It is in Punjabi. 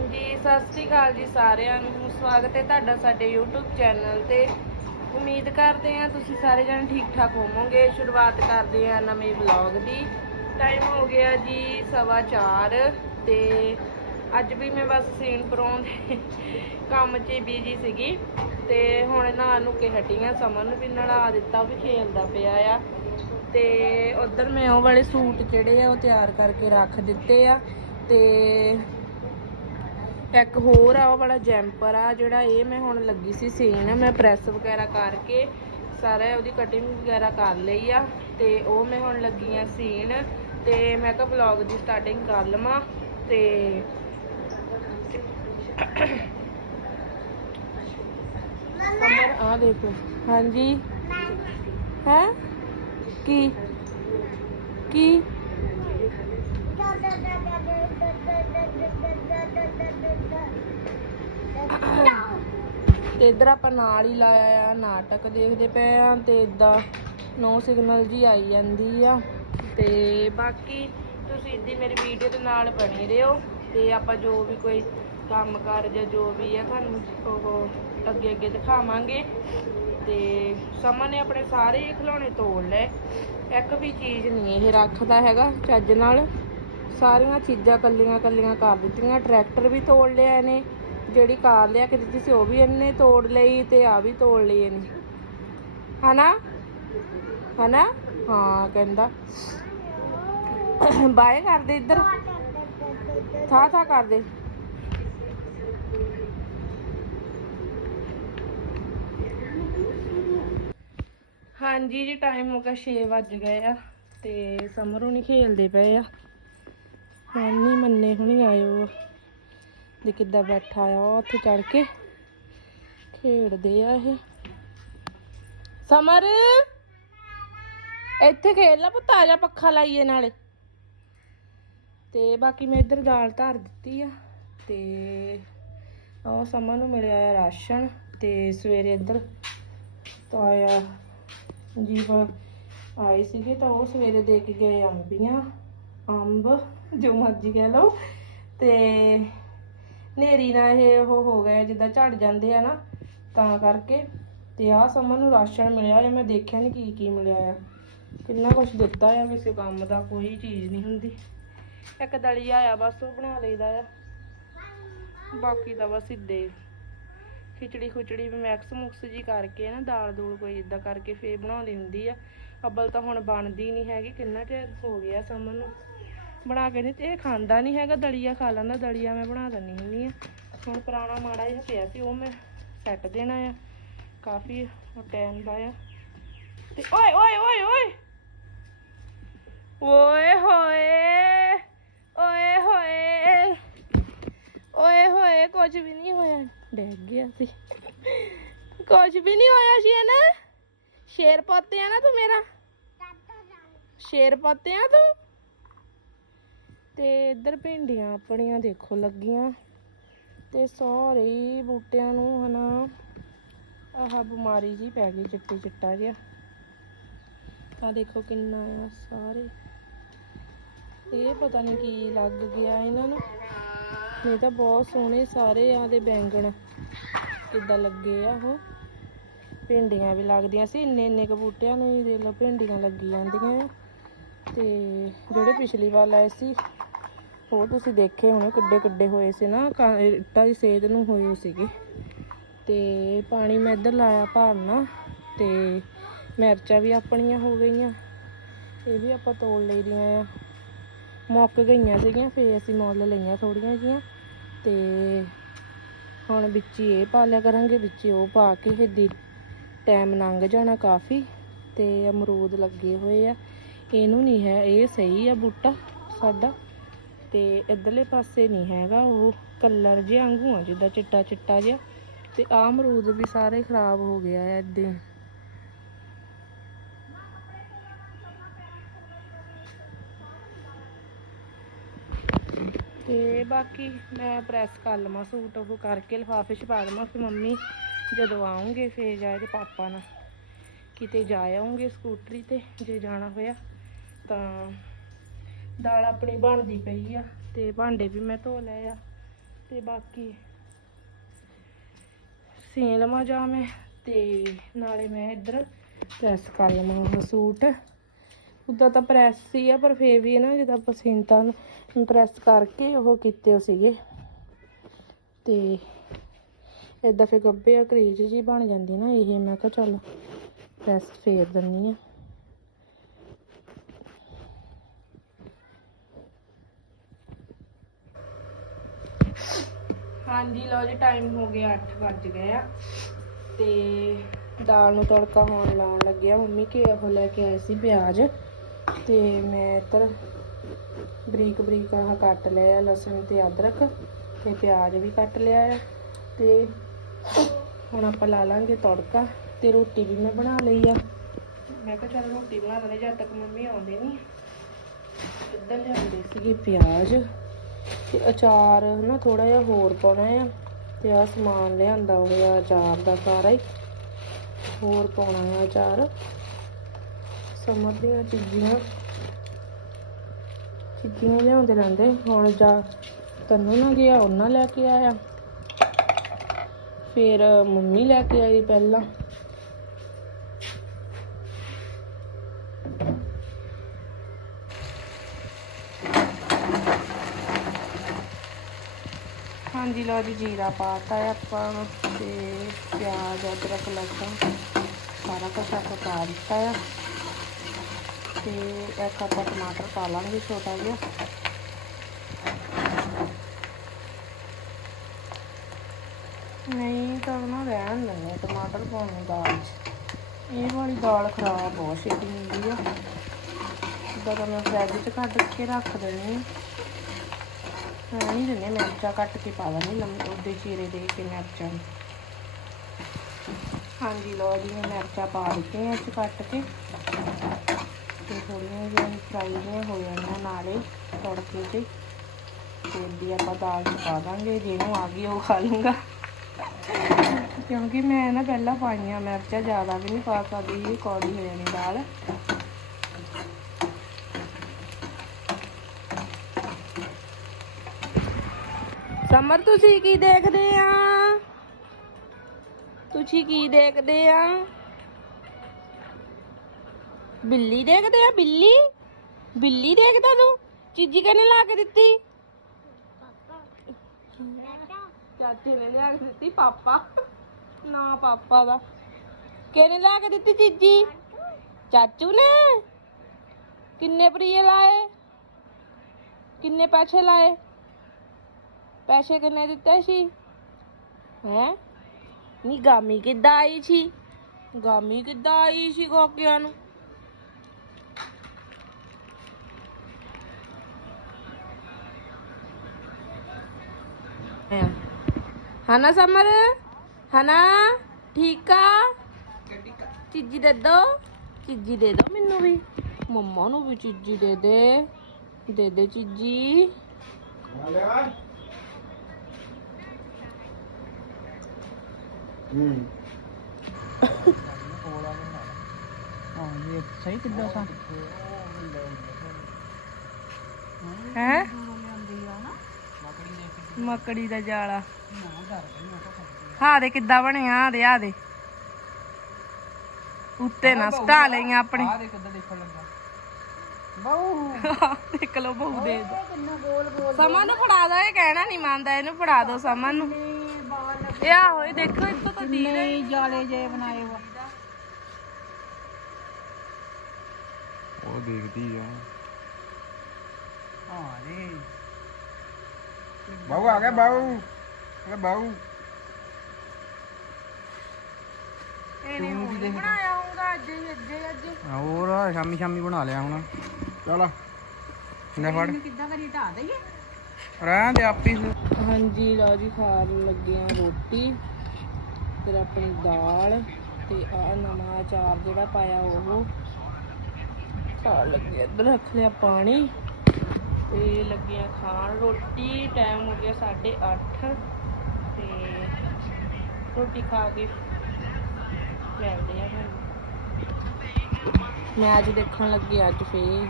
ਹਾਂਜੀ ਸਤਿ ਸ੍ਰੀ ਅਕਾਲ ਜੀ ਸਾਰਿਆਂ ਨੂੰ। ਸਵਾਗਤ ਹੈ ਤੁਹਾਡਾ ਸਾਡੇ YouTube ਚੈਨਲ ਤੇ। ਉਮੀਦ ਕਰਦੇ ਹਾਂ ਤੁਸੀਂ ਸਾਰੇ ਜਣ ਠੀਕ ਠਾਕ ਹੋਵੋਗੇ। ਸ਼ੁਰੂਆਤ ਕਰਦੇ ਹਾਂ ਨਵੇਂ ਵਲੌਗ ਦੀ। ਟਾਈਮ ਹੋ ਗਿਆ ਜੀ ਸਵਾ ਚਾਰ ਤੇ ਅੱਜ ਵੀ ਮੈਂ ਬਸ ਸੀਨ ਪਰੋਂ ਦੇ ਕੰਮ 'ਚ ਬਿਜ਼ੀ ਸੀਗੀ ਤੇ ਹੁਣ ਨਾ ਨੂੰ ਕੇ ਹਟੀ ਆ ਸਮਨ ਨੂੰ ਵੀ ਨਲਾ ਦਿੱਤਾ, ਉਹ ਵੀ ਖੇਲਦਾ ਪਿਆ ਆ। ਤੇ ਉਧਰ ਮੈਂ ਉਹ ਵਾਲੇ ਸੂਟ ਜਿਹੜੇ ਆ ਉਹ ਤਿਆਰ ਕਰਕੇ ਰੱਖ ਦਿੱਤੇ ਆ। ਤੇ ਇੱਕ ਹੋਰ ਆ ਉਹ ਵਾਲਾ ਜੈਂਪਰ ਆ ਜਿਹੜਾ ਇਹ ਮੈਂ ਹੁਣ ਲੱਗੀ ਸੀ ਸੀਨ ਮੈਂ ਪ੍ਰੈਸ ਵਗੈਰਾ ਕਰਕੇ ਸਾਰਾ ਉਹਦੀ ਕਟਿੰਗ ਵਗੈਰਾ ਕਰ ਲਈ ਆ ਤੇ ਉਹ ਮੈਂ ਹੁਣ ਲੱਗੀ ਆ ਸੀਨ ਤੇ ਮੈਂ ਕਿਹਾ ਵਲੌਗ ਦੀ ਸਟਾਰਟਿੰਗ ਕਰ ਲਵਾਂ ਤੇ ਅਮਰ ਆ ਦੇਖੋ। ਹਾਂਜੀ। ਹੈ? ਕੀ? ਕੀ? ਤੇ ਇਧਰ ਆਪਾਂ ਨਾਲ ਹੀ ਲਾਇਆ ਆ, ਨਾਟਕ ਦੇਖਦੇ ਪਏ ਆ ਤੇ ਇਦਾਂ ਨੋ ਸਿਗਨਲ ਜੀ ਆਈ ਜਾਂਦੀ ਆ। ਤੇ ਬਾਕੀ ਤੁਸੀਂ ਇੱਦੀ ਮੇਰੀ ਵੀਡੀਓ ਦੇ ਨਾਲ ਬਣੇ ਰਹੋ ਤੇ ਆਪਾਂ ਜੋ ਵੀ ਕੋਈ ਕੰਮ ਕਰ ਜਾਂ ਜੋ ਵੀ ਆ, ਤੁਹਾਨੂੰ ਉਹ ਅੱਗੇ ਅੱਗੇ ਦਿਖਾਵਾਂਗੇ। ਤੇ ਸਮਾ ਨੇ ਆਪਣੇ ਸਾਰੇ ਹੀ ਖਿਡੌਣੇ ਤੋੜ ਲਏ। ਇੱਕ ਵੀ ਚੀਜ਼ ਨਹੀਂ ਇਹ ਰੱਖਦਾ ਹੈਗਾ ਚੱਜ ਨਾਲ। ਸਾਰੀਆਂ ਚੀਜ਼ਾਂ ਕੱਲੀਆਂ ਕੱਲੀਆਂ ਕਰ ਦਿੱਤੀਆਂ। ਟਰੈਕਟਰ ਵੀ ਤੋੜ ਲਿਆ ਇਹਨੇ, ਜਿਹੜੀ ਕਾਰ ਲਿਆ ਕੇ ਦਿੱਤੀ ਸੀ ਉਹ ਵੀ ਇਹਨੇ ਤੋੜ ਲਈ ਤੇ ਆ ਵੀ ਤੋੜ ਲਈ ਇਹਨੇ। ਹਨਾ? ਹਨਾ? ਹਾਂ, ਕਹਿੰਦਾ। ਬਾਏ ਕਰਦੇ ਇੱਧਰ। ਥਾ ਥਾ ਕਰਦੇ ਹਾਂਜੀ ਜੀ ਟਾਈਮ ਹੋ ਗਿਆ 6 ਵੱਜ ਗਏ ਆ ਤੇ ਸਮਰੋਂ ਨਹੀਂ ਖੇਲਦੇ ਪਏ ਆ। ਨਹੀਂ ਮੰਨੇ ਹੁਣੀ ਆਇਓ ਦੇ ਕਿੱਦਾਂ ਬੈਠਾ ਆ, ਉਹ ਉੱਥੇ ਚੜ ਕੇ ਖੇਡਦੇ ਆ ਇਹ। ਸਮਰ, ਇੱਥੇ ਖੇਡ ਲਾ ਪੁੱਤ, ਆ ਜਾ ਪੱਖਾ ਲਾਈਏ ਨਾਲੇ। ਤੇ ਬਾਕੀ ਮੈਂ ਇੱਧਰ ਦਾਲ ਧਰ ਦਿੱਤੀ ਆ, ਤੇ ਉਹ ਸਮਰ ਨੂੰ ਮਿਲਿਆ ਆ ਰਾਸ਼ਨ, ਤੇ ਸਵੇਰੇ ਇੱਧਰ ਆਇਆ, ਜੀਵ ਆਏ ਸੀਗੇ ਤਾਂ ਉਹ ਸਵੇਰੇ ਦੇ ਕੇ ਗਏ ਅੰਬੀਆਂ, ਅੰਬ ਜੋ ਮਰਜ਼ੀ ਕਹਿ ਲਓ। ਤੇ ਨੇਰੀ ਨਾਲ ਇਹ ਉਹ ਹੋ ਗਏ ਜਿੱਦਾਂ ਝੜ ਜਾਂਦੇ ਆ ਨਾ, ਤਾਂ ਕਰਕੇ। ਤੇ ਆਹ ਸਮਨ ਨੂੰ ਰਾਸ਼ਨ ਮਿਲਿਆ ਆ, ਮੈਂ ਦੇਖਿਆ ਨਹੀਂ ਕੀ ਕੀ ਮਿਲਿਆ ਆ। ਕਿੰਨਾ ਕੁਝ ਦਿੱਤਾ ਆ, ਕਿਸੇ ਕੰਮ ਦਾ ਕੋਈ ਚੀਜ਼ ਨਹੀਂ ਹੁੰਦੀ। ਇੱਕ ਦਲੀਆ ਆ ਬਸ, ਉਹ ਬਣਾ ਲਈਦਾ ਆ। ਬਾਕੀ ਤਾਂ ਬਸ ਸਿੱਧੇ ਖਿਚੜੀ ਖੁਚੜੀ ਵੀ ਮੈਕਸ ਮੁਕਸ ਜੀ ਕਰਕੇ ਨਾ, ਦਾਲ ਦੂਲ ਕੋਈ ਇਦਾਂ ਕਰਕੇ ਫੇਰ ਬਣਾਉਂਦੀ ਹੁੰਦੀ ਆ। ਅੱਬਲ ਤਾਂ ਹੁਣ ਬਣਦੀ ਨਹੀਂ ਹੈਗੀ, ਕਿੰਨਾ ਚਿਰ ਹੋ ਗਿਆ ਸਮਨ ਨੂੰ। ਬਣਾ ਕੇ ਨਹੀਂ ਤੇ ਇਹ ਖਾਂਦਾ ਨਹੀਂ ਹੈਗਾ ਦਲੀਆ ਖਾ ਲੈਂਦਾ ਦਲੀਆ ਮੈਂ ਬਣਾ ਦਿੰਦੀ ਹੁੰਦੀ ਆ ਹੁਣ ਪੁਰਾਣਾ ਮਾੜਾ ਜਿਹਾ ਪਿਆ ਸੀ ਉਹ ਮੈਂ ਸੈੱਟ ਦੇਣਾ ਆ। ਕਾਫੀ ਟਾਈਮ ਦਾ ਆ। ਤੇ ਓਏ ਓਏ ਓਏ ਓਏ! ਓਏ ਹੋਏ ਓਏ ਹੋਏ ਓਏ ਹੋਏ ਕੁਝ ਵੀ ਨਹੀਂ ਹੋਇਆ। ਡੈਗ ਗਿਆ ਸੀ। ਕੁਝ ਵੀ ਨਹੀਂ ਹੋਇਆ ਸੀ ਨਾ ਸ਼ੇਰ ਪੁੱਤ ਆ ਨਾ ਤੂੰ ਮੇਰਾ। ਸ਼ੇਰ ਪੁੱਤ ਆ ਤੂੰ? ਤੇ ਇੱਧਰ ਭਿੰਡੀਆਂ ਆਪਣੀਆਂ ਦੇਖੋ ਲੱਗੀਆਂ ਤੇ ਸਾਰੇ ਬੂਟਿਆਂ ਨੂੰ ਹਨਾ, ਆਹ ਬਿਮਾਰੀ ਜੀ ਪੈ ਗਈ, ਚਿੱਟੀ ਚਿੱਟਾ ਜਿਹਾ। ਆ ਦੇਖੋ ਕਿੰਨਾ ਆ ਸਾਰੇ। ਇਹ ਪਤਾ ਨਹੀਂ ਕੀ ਲੱਗ ਗਿਆ ਇਹਨਾਂ ਨੂੰ। ਇਹ ਤਾਂ ਬਹੁਤ ਸੋਹਣੇ ਸਾਰੇ ਆ ਦੇ ਬੈਂਗਣ। ਕਿੱਦਾਂ ਲੱਗੇ ਆ ਉਹ। ਭਿੰਡੀਆਂ ਵੀ ਲੱਗਦੀਆਂ ਸੀ, ਇੰਨੇ ਇੰਨੇ ਕੁ ਬੂਟਿਆਂ ਨੂੰ ਹੀ ਦੇਖ ਲਓ, ਭਿੰਡੀਆਂ ਲੱਗੀ ਜਾਂਦੀਆਂ ਆ। ਤੇ ਜਿਹੜੇ ਪਿਛਲੀ ਵਾਰ ਲਾਏ ਸੀ ਉਹ ਤੁਸੀਂ ਦੇਖੇ ਹੋਣੇ, ਕਿੱਡੇ ਕਿੱਡੇ ਹੋਏ ਸੀ ਨਾ ਕਾਂ- ਇੱਟਾਂ ਦੀ ਸੇਧ ਨੂੰ ਹੋਏ ਸੀਗੇ। ਤੇ ਪਾਣੀ ਮੈਂ ਇੱਧਰ ਲਾਇਆ ਭਰਨਾ ਤੇ ਮਿਰਚਾਂ ਵੀ ਆਪਣੀਆਂ ਹੋ ਗਈਆਂ। ਇਹ ਵੀ ਆਪਾਂ ਤੋੜ ਲਈ ਦੀਆਂ ਆ। ਮੁੱਕ ਗਈਆਂ ਸੀਗੀਆਂ, ਫੇਰ ਅਸੀਂ ਮੁੱਲ ਲਈਆਂ ਥੋੜੀਆਂ ਜੀਆਂ ਤੇ ਹੁਣ ਵਿੱਚ ਇਹ ਪਾ ਲਿਆ ਕਰਾਂਗੇ, ਵਿੱਚ ਉਹ ਪਾ ਕੇ ਇਹਦੀ ਟਾਈਮ ਲੰਘ ਜਾਣਾ ਕਾਫੀ, ਤੇ ਅਮਰੂਦ ਲੱਗੇ ਹੋਏ ਆ। ਇਹਨੂੰ ਨਹੀਂ ਹੈ, ਇਹ ਸਹੀ ਆ ਬੂਟਾ ਸਾਡਾ ਤੇ ਇਧਰਲੇ ਪਾਸੇ ਨਹੀਂ ਹੈਗਾ ਉਹ ਕਲਰ ਜਿਹਾ ਵਾਂਗੂ ਆ, ਜਿੱਦਾਂ ਚਿੱਟਾ ਚਿੱਟਾ ਜਿਹਾ ਤੇ ਆਹ ਅਮਰੂਦ ਵੀ ਸਾਰੇ ਖਰਾਬ ਹੋ ਗਿਆ ਐ ਏਦਾਂ ਹੀ। ਤੇ ਬਾਕੀ ਮੈਂ ਪ੍ਰੈਸ ਕਰ ਲਵਾਂ ਸੂਟ, ਉਹ ਕਰਕੇ ਲਿਫਾਫੇ 'ਚ ਪਾ ਦੇਵਾਂ ਫਿਰ ਮੰਮੀ ਜਦੋਂ ਆਉਂਗੇ ਫੇਰ ਜਾਏ ਤੇ ਪਾਪਾ ਨਾਲ, ਕਿਤੇ ਜਾ ਆਉਂਗੇ ਸਕੂਟਰੀ ਤੇ ਜੇ ਜਾਣਾ ਹੋਇਆ ਤਾਂ ਦਾਲ ਆਪਣੀ ਬਣਦੀ ਪਈ ਆ। ਤੇ ਭਾਂਡੇ ਵੀ ਮੈਂ ਧੋ ਲਏ ਆ। ਤੇ ਬਾਕੀ ਸੀਨ ਲਵਾਂ ਜਾ ਮੈਂ, ਤੇ ਨਾਲੇ ਮੈਂ ਇੱਧਰ ਪ੍ਰੈਸ ਕਰ ਲਵਾਂ ਉਹ ਸੂਟ। ਉਦਾਂ ਤਾਂ ਪ੍ਰੈਸ ਹੀ ਆ, ਪਰ ਫੇਰ ਵੀ ਨਾ ਜਿੱਦਾਂ ਪਸੀਨਤਾ ਨੂੰ ਪ੍ਰੈਸ ਕਰਕੇ ਉਹ ਕੀਤੇ ਹੋ ਸੀਗੇ। ਤੇ ਇਦਾਂ ਫਿਰ ਗੱਬੇ ਆ, ਕਰੀਜ ਜੀ ਬਣ ਜਾਂਦੀ ਨਾ, ਇਹ ਮੈਂ ਕਿਹਾ ਚੱਲ ਪ੍ਰੈਸ ਫੇਰ ਦਿੰਨੀ ਆ। ਹਾਂਜੀ, ਲਓ ਜੀ ਟਾਈਮ ਹੋ ਗਿਆ 8 ਵੱਜ ਗਏ ਆ। ਤੇ ਦਾਲ ਨੂੰ ਤੜਕਾ ਹੋਣ ਲਾਉਣ ਲੱਗਿਆ। ਮੰਮੀ ਕੇ ਉਹ ਲੈ ਕੇ ਆਏ ਸੀ ਪਿਆਜ਼। ਤੇ ਮੈਂ ਇੱਧਰ ਬਰੀਕ ਬਰੀਕ ਆਹ ਕੱਟ ਲਿਆ, ਲਸਣ ਤੇ ਅਦਰਕ ਤੇ ਪਿਆਜ਼ ਵੀ ਕੱਟ ਲਿਆ ਆ। ਤੇ ਹੁਣ ਆਪਾਂ ਲਾ ਲਾਂਗੇ ਤੜਕਾ ਤੇ ਰੋਟੀ ਵੀ ਮੈਂ ਬਣਾ ਲਈ ਆ। ਮੈਂ ਕਿਹਾ ਚੱਲ ਰੋਟੀ ਬਣਾ ਲੈਣੇ ਜਦ ਤੱਕ ਮੰਮੀ ਆਉਂਦੇ ਨਹੀਂ। ਇੱਧਰ ਲਿਆਉਂਦੇ ਸੀਗੇ ਪਿਆਜ਼? ਤੇ ਅਚਾਰ ਨਾ ਥੋੜਾ ਜਿਹਾ ਹੋਰ ਪਾਉਣਾ ਆ ਤੇ ਆ ਸਮਾਨ ਲਿਆਂਦਾ ਹੋਇਆ ਅਚਾਰ ਦਾ ਸਾਰਾ ਹੀ। ਹੋਰ ਪਾਉਣਾ ਆ ਅਚਾਰ। ਸਮਰ ਦੀਆਂ ਚੀਜ਼ਾਂ। ਚੀਜ਼ੀਆਂ ਲਿਆਉਂਦੇ ਰਹਿੰਦੇ। ਹੁਣ ਜਾ ਤੈਨੂੰ ਨਾ ਗਿਆ, ਉਹਨਾਂ ਲੈ ਕੇ ਆਇਆ। ਫਿਰ ਮੰਮੀ ਲੈ ਕੇ ਆਈ ਪਹਿਲਾਂ। ਹਾਂਜੀ, ਲਓ ਜੀ, ਜੀਰਾ ਪਾਤਾ ਹੈ ਆਪਾਂ ਤੇ ਪਿਆਜ਼, ਅਦਰਕ, ਲਸਣ ਸਾਰਾ ਕੁਛ ਆਪਾਂ ਪਾ ਦਿੱਤਾ ਹੈ ਤੇ ਇੱਕ ਆਪਾਂ ਟਮਾਟਰ ਪਾ ਲਾਂਗੇ ਛੋਟਾ ਜਿਹਾ। ਨਹੀਂ ਤਾਂ ਨਾ ਰਹਿਣ ਦਿੰਦੇ ਟਮਾਟਰ ਪਾਉਣੇ ਦਾਲ 'ਚ। ਇਹ ਵਾਲੀ ਦਾਲ ਖਰਾਬ ਬਹੁਤ ਛੇਤੀ ਹੁੰਦੀ ਆ। ਇਦਾਂ ਮੈਂ ਫਰਿੱਜ 'ਚ ਕੱਢ ਕੇ ਰੱਖ ਦੇਣੀ ਆ ਨਹੀਂ ਦਿੰਦੇ ਮਿਰਚਾਂ ਕੱਟ ਕੇ ਪਾ ਦਾਂਗੀ ਲੰਮੇ ਉਹਦੇ ਚੀਰੇ ਦੇ ਕੇ ਮਿਰਚਾਂ। ਹਾਂਜੀ, ਲਓ ਜੀ, ਮੈਂ ਮਿਰਚਾਂ ਪਾ ਦਿੱਤੀਆਂ ਇਹ ਕੱਟ ਕੇ। ਤੇ ਥੋੜੀਆਂ ਜਿਹੀਆਂ ਫਰਾਈ ਜਿਹੀਆਂ ਹੋ ਜਾਣੀਆਂ ਨਾਲੇ ਤੜਕੇ 'ਚ ਤੇ ਵੀ ਆਪਾਂ ਦਾਲ 'ਚ ਪਾ ਦਾਂਗੇ ਜਿਹਨੂੰ ਆ ਗਈ ਉਹ ਖਾ ਲੂੰਗਾ। ਕਿਉਂਕਿ ਮੈਂ ਨਾ ਪਹਿਲਾਂ ਪਾਈਆਂ ਮਿਰਚਾਂ, ਜ਼ਿਆਦਾ ਵੀ ਨਹੀਂ ਪਾ ਸਕਦੀ ਕੌੜੀ ਹੋ ਜਾਣੀ ਦਾਲ। ਸਮਰ, ਤੁਸੀਂ ਕੀ ਦੇਖਦੇ ਆ? ਤੁਸੀਂ ਕੀ ਦੇਖਦੇ ਆ? ਬਿੱਲੀ ਦੇਖਦੇ ਆ, ਬਿੱਲੀ? ਬਿੱਲੀ ਦੇਖਦਾ ਤੂੰ? ਚੀਜੀ ਕਿਹਨੇ ਲਾ ਕੇ ਦਿੱਤੀ? ਚਾਚੇ ਨੇ ਲਿਆ ਕੇ ਦਿੱਤੀ, ਪਾਪਾ। ਨਾ ਪਾਪਾ ਦਾ। ਕਿਹਨੇ ਲਾ ਕੇ ਦਿੱਤੀ ਚੀਜੀ? ਚਾਚੂ ਨੇ? ਕਿੰਨੇ ਪ੍ਰੀਏ ਲਾਏ? ਕਿੰਨੇ ਪੈਸੇ ਲਾਏ? ਪੈਸੇ ਕਿੰਨੇ ਦਿੱਤੇ ਸੀ? ਹੈ? ਨੀ, ਗਾਮੀ ਕਿੱਦਾਂ ਆਈ ਸੀ? ਗਾਮੀ ਕਿੱਦਾਂ ਆਈ ਸੀ ਗੋਕਿਆਂ ਨੂੰ? ਹਨਾ ਸਮਰ? ਹਨਾ? ਠੀਕ ਆ? ਚੀਜੀ ਦੇ ਦੋ। ਚੀਜੀ ਦੇ ਦੋ ਮੈਨੂੰ ਵੀ। ਮੰਮਾ ਨੂੰ ਵੀ ਚੀਜੀ ਦੇ ਦੇ। ਦੇ ਦੇ ਚੀਜੀ। ਹੂੰ। ਹਾਂ? ਇਹ ਸਹੀ ਕਿੱਦਾਂ ਸਾ? ਹੈ? ਮੱਕੜੀ ਦਾ ਜਾਲਾ। ਹਾਂ ਦੇ ਕਿੱਦਾਂ ਬਣਿਆ ਆ ਦੇ ਆ ਦੇ। ਉੱਤੇ ਨਾ ਸਟਾ ਲਈਆਂ ਆਪਣੇ। ਆ ਦੇ ਕਿੱਦਾਂ ਦੇਖਣ ਲੱਗਾ। ਬਾਉ ਦੇਖ ਲਓ ਬਹੂ ਦੇ ਦੋ। ਸਮਨ ਨੂੰ ਫੜਾ ਦੋ ਇਹ ਕਹਿਣਾ ਨਹੀਂ ਮੰਨਦਾ ਇਹਨੂੰ ਫੜਾ ਦੋ ਸਮਨ ਨੂੰ। ਇਹ ਆਹੋ ਇਹ ਦੇਖੋ ਇੱਥੋਂ ਤਾਂ ਦੀ ਨਹੀਂ ਜਾਲੇ ਜੇ ਬਣਾਏ ਵਾ ਉਹ ਦੇਖਦੀ ਆ। ਹਾਂ ਰੇ। ਬਾਹੂ ਆ ਗਿਆ ਬਾਹੂ ਇਹ ਬਾਹੂ ਇਹਨੇ ਹੁਣ ਨੀ ਬਣਾਇਆ ਹੋਊਗਾ ਅੱਜ ਹੀ ਅੱਜ ਹੀ ਅੱਜ ਹੀ। ਹੋਰ ਸ਼ਾਮੀ ਸ਼ਾਮੀ ਬਣਾ ਲਿਆ ਹੁਣ। ਚਲ ਲੈ ਫੜ? ਕਿੱਦਾਂ ਕਰੀ ਢਾ ਦਈਏ। ਰਹਿਣ ਦੇ ਆਪੀ ਹਾਂਜੀ, ਲਓ ਜੀ, ਖਾਣ ਲੱਗੀਆਂ ਰੋਟੀ ਫਿਰ ਆਪਣੀ ਦਾਲ ਤੇ ਆ ਨਵਾਂ ਅਚਾਰ ਜਿਹੜਾ ਪਾਇਆ ਉਹ ਖਾਣ ਲੱਗੇ ਇੱਧਰ ਰੱਖ ਲਿਆ ਪਾਣੀ ਤੇ ਲੱਗੀਆਂ ਖਾਣ। ਰੋਟੀ ਟਾਈਮ ਹੋ ਗਿਆ 8:30 ਤੇ ਰੋਟੀ ਖਾ ਕੇ ਮਿਲਦੇ ਆ ਹੁਣ। ਮੈਚ ਦੇਖਣ ਲੱਗੇ ਅੱਜ ਫੇਰ।